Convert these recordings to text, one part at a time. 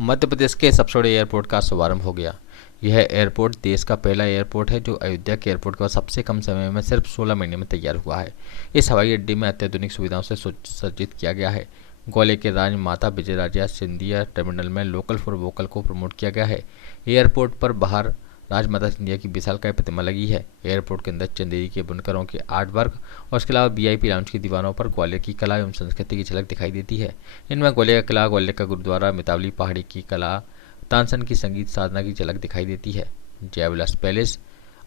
मध्य प्रदेश के सबसे बड़े एयरपोर्ट का शुभारंभ हो गया। यह एयरपोर्ट देश का पहला एयरपोर्ट है जो अयोध्या के एयरपोर्ट के बाद सबसे कम समय में सिर्फ 16 महीने में तैयार हुआ है। इस हवाई अड्डे में अत्याधुनिक सुविधाओं से सुसज्जित किया गया है। ग्वालियर के राजमाता विजयराजे सिंधिया टर्मिनल में लोकल फॉर वोकल को प्रमोट किया गया है। एयरपोर्ट पर बाहर राजमाता सिंधिया की विशालकाय प्रतिमा लगी है। एयरपोर्ट के अंदर चंदेरी के बुनकरों के आर्ट वर्क और इसके अलावा वीआईपी लाउंज की दीवारों पर ग्वालियर की कला एवं संस्कृति की झलक दिखाई देती है। इनमें ग्वालियर का किला, ग्वालियर का गुरुद्वारा, मितावली पहाड़ी की कला, तानसन की संगीत साधना की झलक दिखाई देती है। जयविलास पैलेस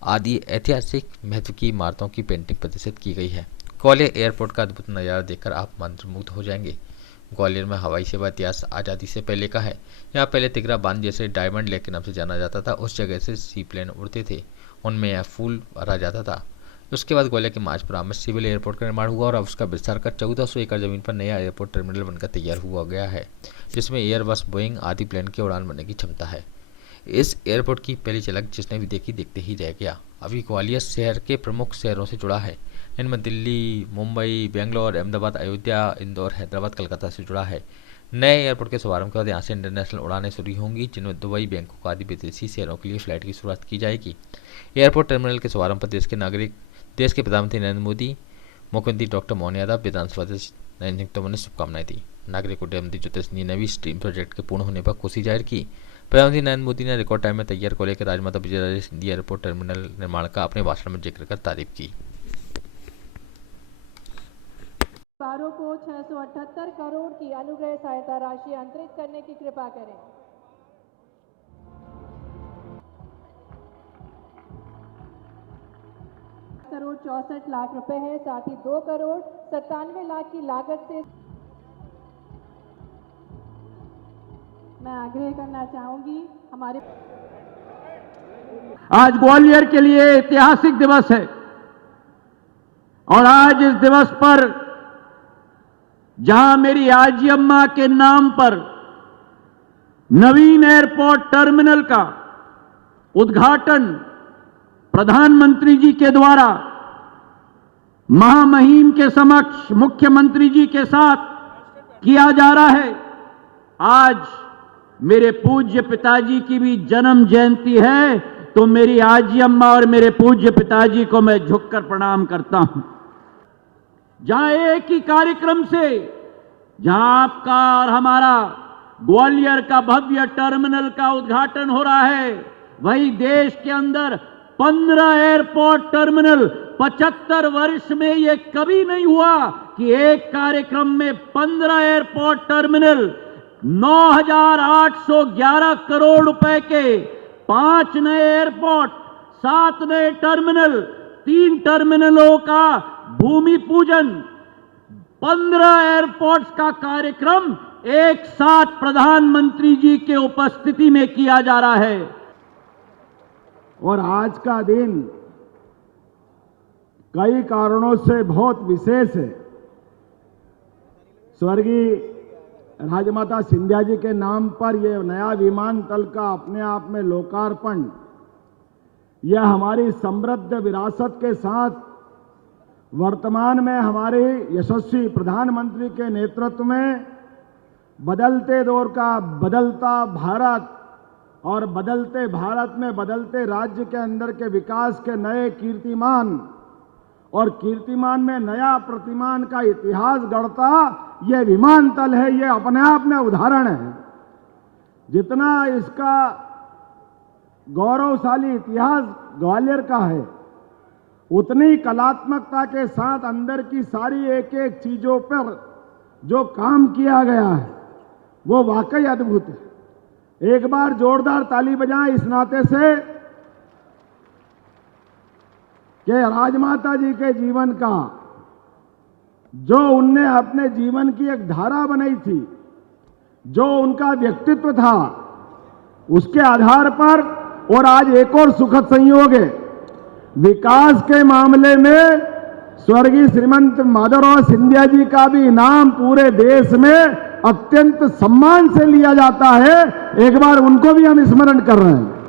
आदि ऐतिहासिक महत्व की इमारतों की पेंटिंग प्रदर्शित की गई है। ग्वालियर एयरपोर्ट का अद्भुत नज़ारा देखकर आप मंत्रमुग्ध हो जाएंगे। ग्वालियर में हवाई सेवा इतिहास आज़ादी से पहले का है। यहाँ पहले तिगरा बांध जैसे डायमंड लेक के नाम से जाना जाता था। उस जगह से सी प्लेन उड़ते थे, उनमें यह फूल भरा जाता था। उसके बाद ग्वालियर के माजपुरा में सिविल एयरपोर्ट का निर्माण हुआ और अब उसका विस्तार कर 1400 एकड़ जमीन पर नया एयरपोर्ट टर्मिनल बनकर तैयार हुआ गया है, जिसमें एयरबस, बोइंग आदि प्लेन की उड़ान भरने की क्षमता है। इस एयरपोर्ट की पहली झलक जिसने भी देखी देखते ही रह गया। अभी ग्वालियर शहर के प्रमुख शहरों से जुड़ा है। इनमें दिल्ली, मुंबई, बेंगलोर, अहमदाबाद, अयोध्या, इंदौर, हैदराबाद, कलकत्ता से जुड़ा है। नए एयरपोर्ट के शुभारंभ के बाद यहाँ से इंटरनेशनल उड़ानें शुरू होंगी, जिनमें दुबई, बैंकॉक आदि विदेशी शहरों के लिए फ्लाइट की शुरुआत की जाएगी। एयरपोर्ट टर्मिनल के शुभारंभ पर देश के प्रधानमंत्री नरेंद्र मोदी, मुख्यमंत्री डॉक्टर मोहन यादव, विधानसभा अध्यक्ष नरेंद्र सिंह तोमर ने शुभकामनाएं दी। नागरिक उड्डयन मंत्री ज्योतिरादित्य सिंधिया ने भी स्ट्रीम प्रोजेक्ट के पूर्ण होने पर खुशी जाहिर की। प्रधानमंत्री नरेंद्र मोदी ने रिकॉर्ड टाइम में तैयार को लेकर राजमाता विजयराजे सिंधिया एयरपोर्ट टर्मिनल निर्माण का अपने भाषण में जिक्र कर तारीफ की। परिवारों को 678 करोड़ की अनुग्रह सहायता राशि अंतरित करने की कृपा करें। करोड़ 64 लाख रुपए है, साथ ही 2 करोड़ 97 लाख की लागत से मैं आग्रह करना चाहूंगी हमारे आज ग्वालियर के लिए ऐतिहासिक दिवस है और आज इस दिवस पर जहां मेरी आजी अम्मा के नाम पर नवीन एयरपोर्ट टर्मिनल का उद्घाटन प्रधानमंत्री जी के द्वारा महामहिम के समक्ष मुख्यमंत्री जी के साथ किया जा रहा है। आज मेरे पूज्य पिताजी की भी जन्म जयंती है, तो मेरी आजी अम्मा और मेरे पूज्य पिताजी को मैं झुककर प्रणाम करता हूं। जहां एक ही कार्यक्रम से जहां आपका और हमारा ग्वालियर का भव्य टर्मिनल का उद्घाटन हो रहा है, वही देश के अंदर 15 एयरपोर्ट टर्मिनल 75 वर्ष में ये कभी नहीं हुआ कि एक कार्यक्रम में 15 एयरपोर्ट टर्मिनल 9,811 करोड़ रुपए के 5 नए एयरपोर्ट, 7 नए टर्मिनल, 3 टर्मिनलों का भूमि पूजन, 15 एयरपोर्ट्स का कार्यक्रम एक साथ प्रधानमंत्री जी के उपस्थिति में किया जा रहा है। और आज का दिन कई कारणों से बहुत विशेष है। स्वर्गीय राजमाता सिंधिया जी के नाम पर यह नया विमानतल का अपने आप में लोकार्पण, यह हमारी समृद्ध विरासत के साथ वर्तमान में हमारे यशस्वी प्रधानमंत्री के नेतृत्व में बदलते दौर का बदलता भारत और बदलते भारत में बदलते राज्य के अंदर के विकास के नए कीर्तिमान और कीर्तिमान में नया प्रतिमान का इतिहास गढ़ता यह विमानतल है। यह अपने आप में उदाहरण है। जितना इसका गौरवशाली इतिहास ग्वालियर का है, उतनी कलात्मकता के साथ अंदर की सारी एक एक चीजों पर जो काम किया गया है वो वाकई अद्भुत है। एक बार जोरदार ताली बजाएं इस नाते से कि राजमाता जी के जीवन का जो उनने अपने जीवन की एक धारा बनाई थी, जो उनका व्यक्तित्व था, उसके आधार पर और आज एक और सुखद संयोग है, विकास के मामले में स्वर्गीय श्रीमंत माधवराव सिंधिया जी का भी नाम पूरे देश में अत्यंत सम्मान से लिया जाता है। एक बार उनको भी हम स्मरण कर रहे हैं।